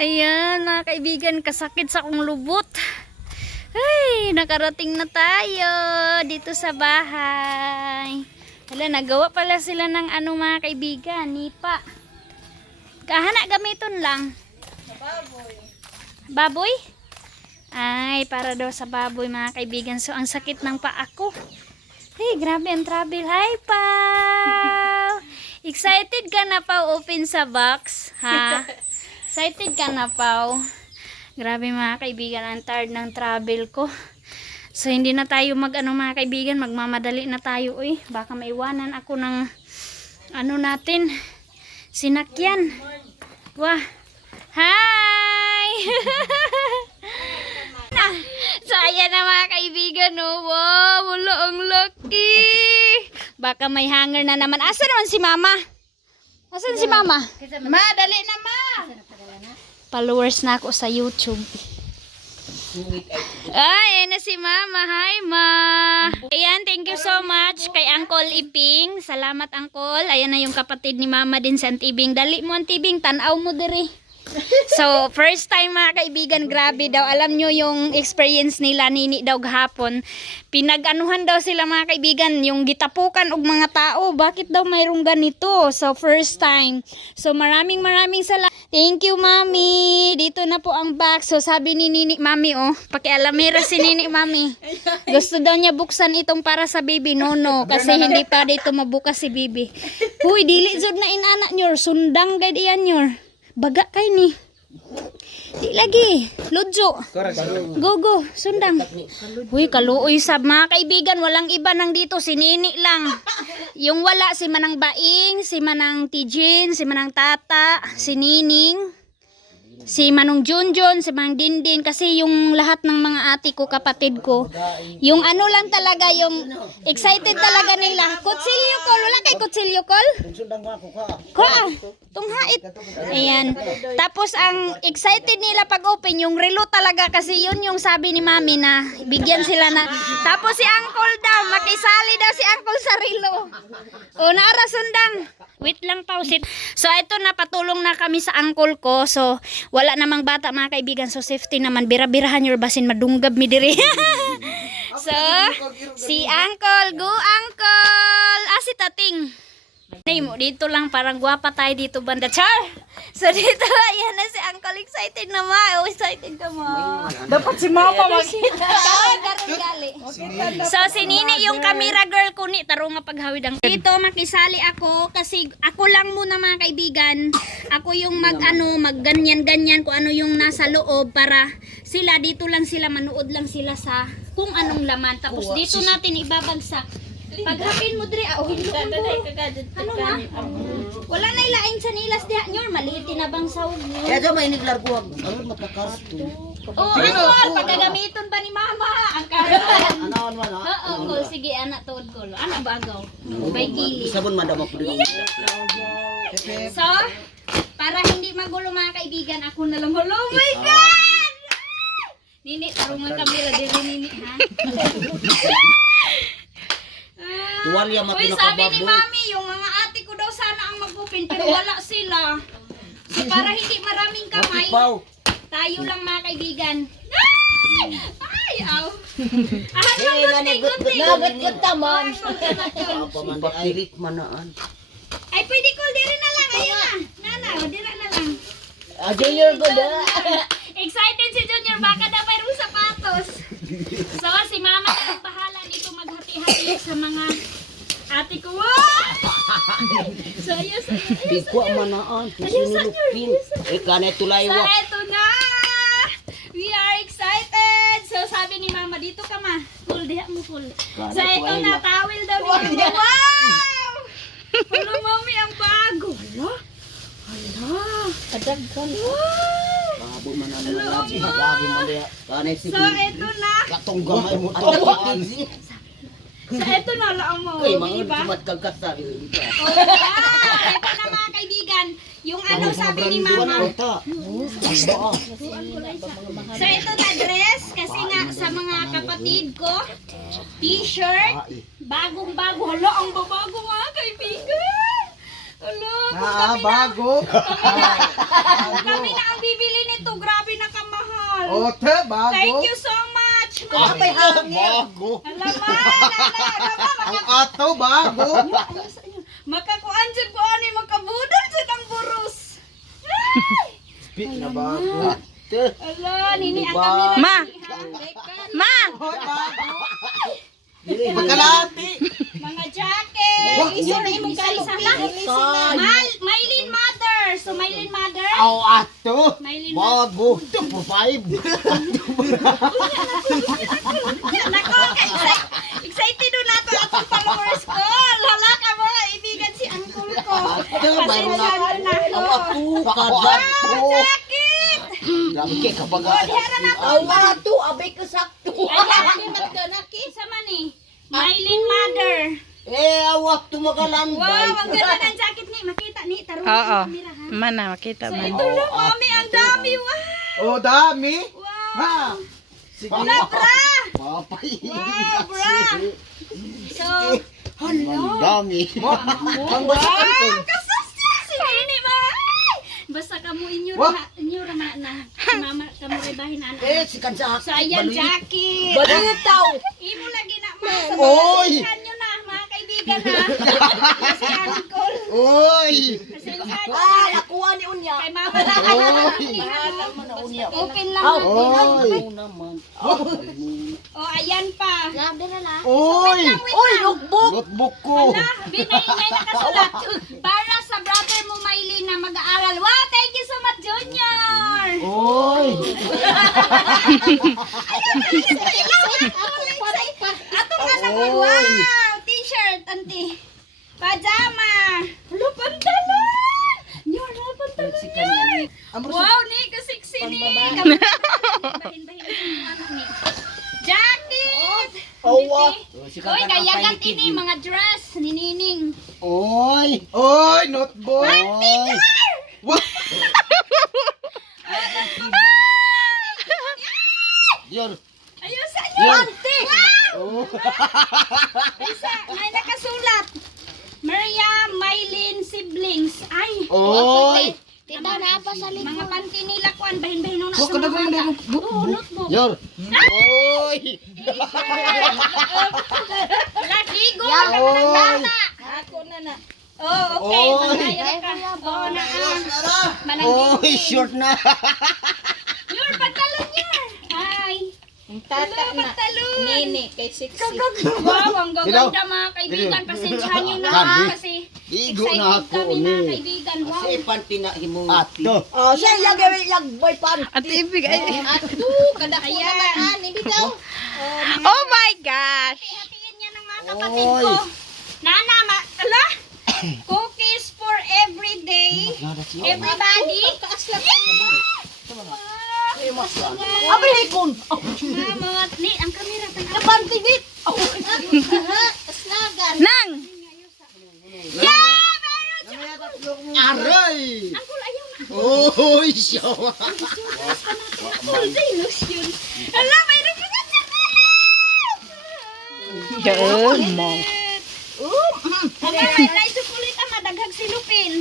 Ayan, mga kaibigan, kasakit sa akong lubot. Ay, nakarating na tayo dito sa bahay. Hala, nagawa pala sila ng mga kaibigan, nipa. Kahana gamiton lang. Sa baboy. Baboy? Ay, para daw sa baboy, mga kaibigan. So, ang sakit ng paa ko. Hey, grabe ang travel. Hi, Pao! Excited ka na, Pao, open sa box? Ha? Excited ka na, Pao? Grabe, mga kaibigan, ang tired ng travel ko. So, hindi na tayo mga kaibigan, magmamadali na tayo, uy. Baka maiwanan ako ng, natin, sinakyan. Wah! Hi! So, ayan na, mga kaibigan, oh. Wow, wala ang lucky. Baka may hanger na naman. Asa naman si Mama? Asan si Mama? Ma, dali na, ma. Followers na ako sa YouTube. Ay, na si Mama. Hi, Ma. Ayan, thank you so much kay Uncle Iping. Salamat, Uncle. Ayan na yung kapatid ni Mama din sa Antibing. Dali mo, Antibing. Tanaw mo diri. So, first time, mga kaibigan, grabe daw. Alam nyo yung experience nila, nini daw gahapon. Pinag-anuhan daw sila, mga kaibigan, yung gitapukan og mga tao. Bakit daw mayroong ganito? So, first time. So, maraming salamat. Thank you, Mami. Dito na po ang box. So, sabi ni Nini, Mami, oh, pakialamera si Nini, Mami. Gusto daw niya buksan itong para sa baby. No. Kasi hindi pa dito mabukas si baby. Huy, dili jud na inana nyor. Sundang gad iyan nyor. Baga kay ni. Di lagi. Lodjo. Go. Sundang. Huy, kaluoy sab, mga kaibigan. Walang iba nang dito. Si Nini lang. Yung wala, si Manang Baing, si Manang Tijin, si Manang Tata, si Nining, si Manong Junjun, si Manang Dindin. Kasi yung lahat ng mga ate ko, kapatid ko, yung lang talaga, yung excited talaga nila. Kutsilyo kol. Wala kay kutsilyo kol? Ko tunghait. Ayan. Tapos ang excited nila pag open yung relo talaga, kasi yun yung sabi ni Mami na bigyan sila na. Tapos si Uncle daw, makisali daw si Uncle sa relo. O, naara sundang. Wait lang, pausit. So, ito na, patulong na kami sa uncle ko. So, wala namang bata, mga kaibigan. So, safety naman. Bira-birahan your basin, madunggab mi diri. So, si Uncle. Go, Uncle! Si Tating. Mo, dito lang, parang gwapa tayo dito, banda. Char! So, dito, ayan na si Uncle. Excited na, Ma. Oh, excited ka, Ma. Dapat si mama makita. Gali. So, si Nini, yung camera girl ko ni, taro nga paghawid ang dito, makisali ako, kasi ako lang muna, mga kaibigan. Ako yung magganyan-ganyan kung ano yung nasa loob, para sila, dito lang sila, manood lang sila sa kung anong laman. Tapos, dito natin ibabagsak. Paghapin mo dre, ano na? Wala na ilain sa nilas diha nyor, maliit tinabang sawog nyo. Kaya dyan may iniglar ko, matakasto. Oh, Uncle, pagkagamiton pa ni Mama ang karon. Anawan man ha? Oo, Uncle, sige, anak, tuod ko. Anak, bagaw. Bay gili. Sabon madama ko rin. So, para hindi magulo, mga kaibigan, ako na lang. Oh my God! Nini, tarungan kamera din, Nini, ha? Tuwalya Uy, sabi ni Mami, yung mga ate ko daw sana ang mag-open, pero wala sila. So, para hindi maraming kamay, tayo lang, mga kaibigan. Ay, aw. Nagat taman. Ay, manaan. Ay, pwede ko, diri na lang, ayun na. Nana, dira na lang. Junior good. Excited si Junior, baka daw mayroong sapatos. So, si Mama na ang bahala dito maghati-hati sa mga ate ko. So, ayos. Bigwa manaan. Sinilupin. Kanay tulay So, wa. eto na. We are excited. So, sabi ni Mama, dito ka, Ma. Cool, diha mo cool. So, eto na, towel daw niya. Wow! Hello, Mami, ang bago. Kadaghan. Babo man ang labi. Labi mo diya. Kanay So, eto na. katong gamay mo. So, eto na, laang mo. Uy, Di ba? mga magkagkasa. Oh, yeah. Ito na, mga kaibigan. Yung sabi ni Mama. So, ito na dress. Kasi nga, sa mga kapatid ko, t-shirt, bagong-bago. Hala, ang babago, mga kaibigan. Hala, bago. kami na ang bibili nito. Ote, bago. Thank you so much. Kapay hangin. Bago. Ang ato, bago. Makakuan dyan ko ani makabudol dyan ang burus. Speak na bago. Te. Ala, nini ang Diba? kamera. Ma! Ma! Hoy, bago. Dili, Magkalati. Mga jacket. Iso na imong isa lang. Maylin Mother. So, Maylin Mother. Aw, ato. Maylin Bago. 2 for 5. Nako, excited na nato atong followers ko. Hala ka mo, ibigan si uncle ko. Pasensya na ako. Jacket! Grabe kay kapag Dihara na to. Awa to, abay ko sakto. Isa man eh. Maylin Mother. awak tu makalanday. Wow, ang ganda ng jacket ni. Makita ni. Tarong Oo. ang camera ha. Mana, makita So, man. ito lang, mami. Ang dami. Wow. Oh, dami. Wow. Ha. Sige. Wala, bra. Papay. Wow, bra. So, Ang dami. wow. Kasasya. Sige, ba? Basta kamu inyo rama na. Mama, kamu rebahin na Eh, anak. si kansa. So, ayan, jacket. Balitaw. Imo lagi na, ma. Oy! Pasensyahan nyo na, mga kaibigan ha. Kasi uncle. Oy! Pasensyahan nyo Ah, na. nakuha ni Unya. Kay mama na. Open lang. Oy! O, ayan pa. Oy! Uy, notebook. Notebook ko. Hala, binay nakasulat. Para sa brother mo, Maylin, na mag-aaral. Wow, thank you so much, Junior. Oy! Ato nga na po. Wow, t-shirt, auntie. Pajama. Hello, pantalon. Nyor, hello, pantalon. Wow, ni, kasiksi ni. Bahin-bahin ang anak ni. Jacket. Awa. Uy, kayagat ini, mga dress, ni Nining. Oy! Oy, notebook. Oy! What? Yor. Ayun sa inyo, auntie. Oh. Isa, may nakasulat. Maria, Maylin, siblings. Ay, Oy! tita na pa sa likod. Mga panty nila kuan, bahin-bahin na Huwag sa ka na mga ba bata. Oo, notebook. Yor. Oy! Lakigo, ka ng bata. Ako na. Oh, okay. Oy. Mangayon ka. Oo, na. Manang Oy, short na. Yun, pantalon yun. Hi. Ang tata na. Pantalon. Nini, kay sexy. Wow, ang gaganda mga kaibigan. Pasensyahan nyo na ha, kasi Igo excited na ako kami mga ni. kaibigan. Wow. Kasi panty na himong ato. Oh, siya yung boy pan. At ibig ay... Ato, kada ko Ayan. naman hindi daw. Oh my gosh! Hatiin niya ng mga kapatid ko. Nana, ala? Cookies for every day. Everybody. Abay hikon. Mga, ni, ang kamera. Napantigit. Aslagan. Nang! Aray! Angkol, ayaw na. Oy, siya. All day lotion. Ala, mayroon ka na siya. Diyan mo. Aga, may na-chocolate ang madaghag silupin.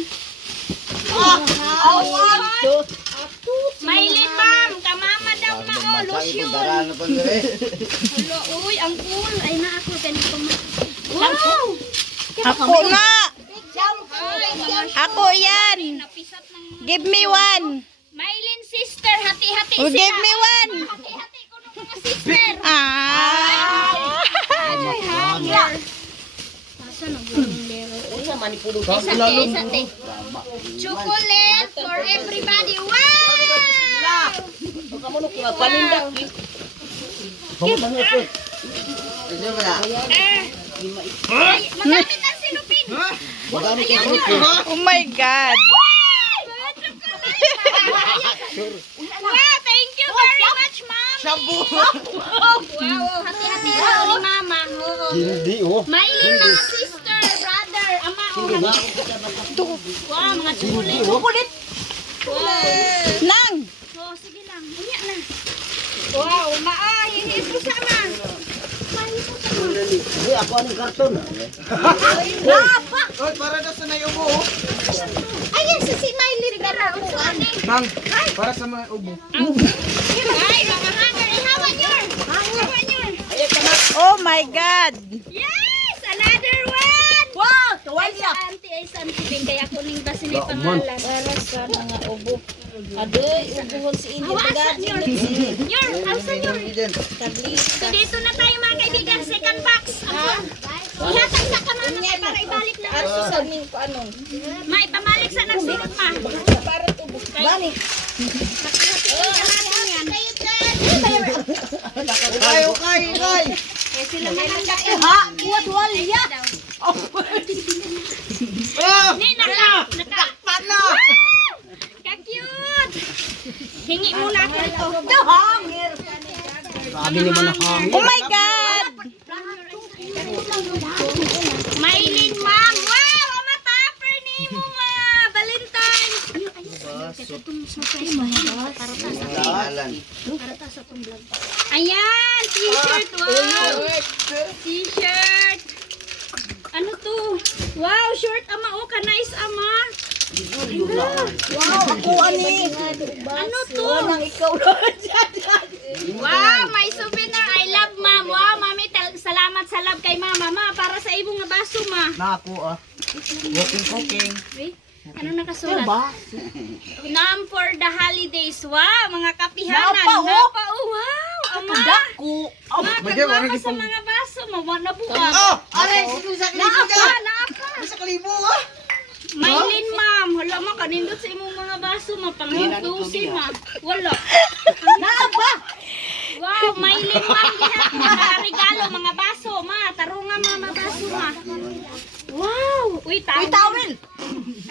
Awan. Maylin, ma'am. Kamama daw na, oh, lotion. Darana pa dire. Hello, uy, ang cool. Ay na ako, ganito ma. Wow! Ako na! Ay, mga Ako yan! napisat ng... Give me one! Maylin, sister, hati-hati Oh, sila. give me one! Hati-hati ko ng mga sister. Ah! Ay, hanger. Asa na ba yung lero? Usa manipulo Isa te, isa te. Chocolate for everybody. Wow! Kamu nu kula panindak ki. Kamu nu. Ini ba? Ay, magamit ang silupin. Magamit Ayaw ang nyo. Oh my God! Wow, thank you very much, ma'am. Shabu. Wow, hati-hati daw ni mama. Oo. Hindi oh. Maylin, mga sister, brother, ama, wow, mga chocolate. Kulit. Wow. Nang! Oh, sige lang. Unya na. Wow, maahihis ko sama. Ini ako aning karton. Oy, para na sa nayo mo. Ayan, si Miley Gara. Nang, para sa mga ubo. Ay, mga hanger. Ihawan yun. Ihawan yun. Oh my God. Yes! Another one! Wow, Ay, tuwalya. sa auntie, ay sa auntie. Bing, kaya kuning ba sinay pangalan? Para sa mga ubo. Adoy, ubuhon si Indy. Hawasan yun. Yun, alsan yun. So dito na tayo mga kaibigan. Second box. Ihatag sa kamama kay para ibalik na. At sasabihin ko anong. May pamalik sa nagsunod ma. Para tubo. Bani. Hatiin ka natin yan. Okay, okay, okay. Kaya sila mananda. Ha? Kuwa tuwalya. Ah! Ni, naka. Pala! Ka-cute. Hingi muna ako ito. Hangir. Sabi ni mo na hangin. Oh my God. Maylin, ma'am. Wow, ang matapper ni mo, ma. Valentine. Ayan, t-shirt. Wow. T-shirt. Ano to? Wow, short ama. Oh, kanais ama. Wow, ako ani. Ano to? Nang ikaw lang. Wow, may souvenir. I love ma'am. Wow, mami, salamat sa love kay mama. Ma, para sa ibong nga baso, ma. Na ako Cooking. Uy, ano nakasulat? Nam for the holidays. Wow, mga kapihanan. Napa, oh. Napa, oh. Wow, ama. Dako. Magkagwapa sa mga baso. Mawana buwag. Oh! Aray! Sino sa kalibo Naapa, ka? naapa. Sa kalibo ah! Maylin, ma'am. Wala mo, kanindot sa imong mga baso. Mapanghutusin, ma. Wala. Naapa. Wow, Maylin, ma'am. Gihat mo na regalo, mga baso, ma. Tarungan mga baso, ma. Wow. Uy, tawel. Uy, tawel.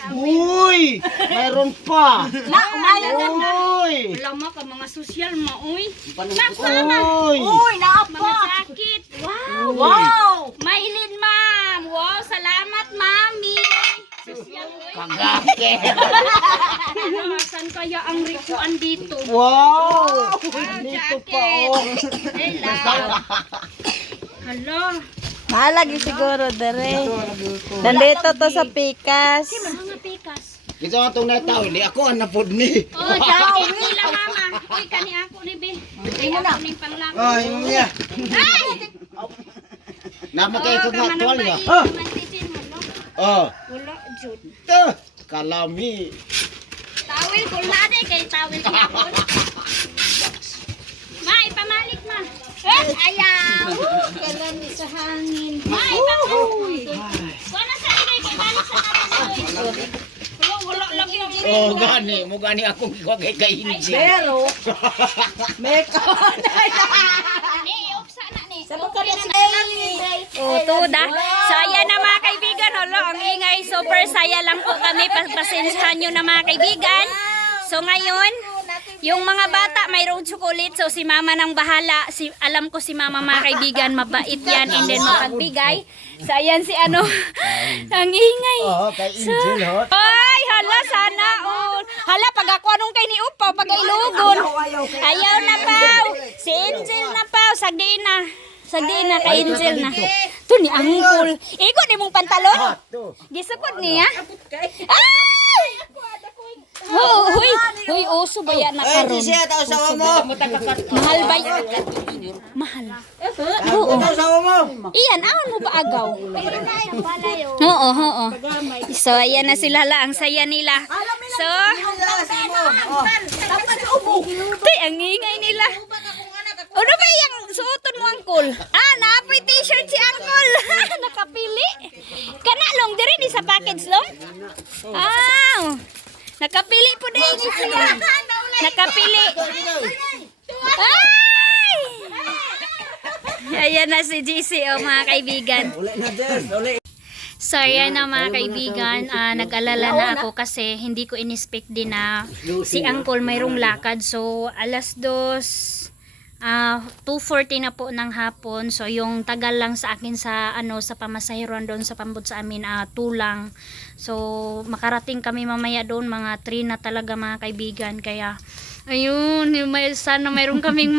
Uy! Mayroon pa! Na, umayan na. Uy! Wala mo ka mga sosyal, ma. Uy. Uy! Uy, Mga naapa. sakit. Wow. Wow. Maylin, ma'am. Wow, salamat, mami. Sosyal, uy. Kagake! Ano, saan kaya ang rikuan dito? Wow! Wow, Dito pa oh! jacket. Hello. Hello. Malagi siguro dere. Nandito to sa Pikas. Mga pikas. Ito nga itong natawin. Ako ang napod ni. Oh, jacket nila, mama. Uy, kani ako ni Be. Kani ako ni panglaki. Oh, yung niya. Ay! Namatay ko nga kamanang tuwal nga. bayi, Oh! mantitin mo, no? Oh! Wala, Jud. Kalami. Tawil ko lade kay tawil niya ako. Ma, ipamalik ma. Eh, ayaw. Kalan ni sa hangin. Ma, ipamalik. Wala sa inay kay balik sa kanan. Wala lagi ang Oh, gani. Mo gani akong kagay kay Inji. Pero, may Ni, uksa na ni. Sa pagkala si Amy. Oh, tuda. So, ayan na mga kaibigan. Holo, ang ingay. Super saya lang po kami. Pasensyahan nyo na mga kaibigan. So, ngayon, yung mga bata mayroong chocolate. So, si mama nang bahala. Alam ko si mama mga kaibigan. Mabait yan. And then, mapagbigay. So, ayan si ano. Ang ingay. Oh, kay Inji hot. Ay, hala, sana all. Hala, pag ako anong kay ni Upaw, pag ilugon. Ayaw na paw. Si Angel na paw. Sagdi na. Sagdi na kay Angel na. Ito ni Angkol. Iko ni mong pantalon. Gisukod niya. Ay! Huy, huy, uso ba yan na karon? Tao sa mo. Mahal ba yan? Mahal. Oo. Sa mo. Iyan, awan mo ba agaw? Oo, oo. So, ayan na sila la. Ang saya nila. So, tay, ang ingay nila. Ano ba yung suoton mo, Angkol? Ah, na-apoy t-shirt si Angkol. Nakapili. Kanalong, dire di sa package long? Ah, nakapili po din siya. Nakapili. Ay! Ayan na si GC, oh, mga kaibigan. So, ayan na mga kaibigan, nag-alala na ako kasi hindi ko in-expect din na si Angkol mayroong lakad. So, alas 2:40 na po ng hapon. So, yung tagal lang sa akin sa sa pamasaheron doon sa pambot sa amin, 2 lang. So, makarating kami mamaya doon, mga 3 na talaga mga kaibigan. Kaya, ayun, sana mayroon kaming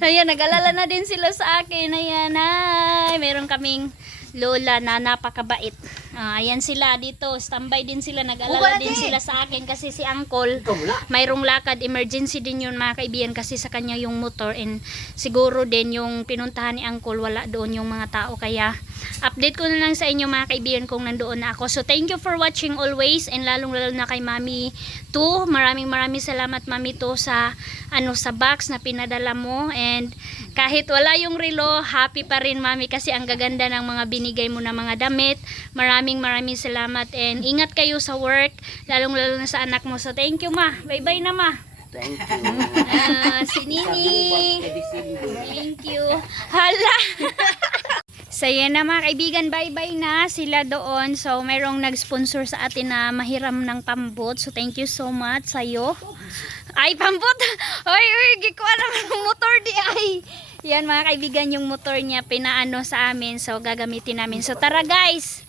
ayan, nag-alala na din sila sa akin. Ayan, ay, mayroon kaming lola na napakabait. Ayan sila dito, standby din sila, nag-alala din sila sa akin kasi si Uncle mayroong lakad, emergency din yun mga kaibigan kasi sa kanya yung motor, and siguro din yung pinuntahan ni Uncle wala doon yung mga tao, kaya update ko na lang sa inyo mga kaibigan kung nandoon na ako. So thank you for watching always, and lalong lalo na kay Mami 2, maraming salamat Mami 2 sa sa box na pinadala mo, and kahit wala yung relo, happy pa rin Mami kasi ang gaganda ng mga binigay mo na mga damit. Maraming salamat, and ingat kayo sa work, lalong lalo na sa anak mo. So thank you Ma, bye bye na Ma. Thank you. Si Nini, thank you. Hala. So yan na mga kaibigan, bye-bye na sila doon. So mayroong nag-sponsor sa atin na mahiram ng pambot. So thank you so much sa'yo. Ay, pambot! Oy, gikuha naman ng motor di ay. Yan mga kaibigan, yung motor niya pinaano sa amin. So gagamitin namin. So tara guys!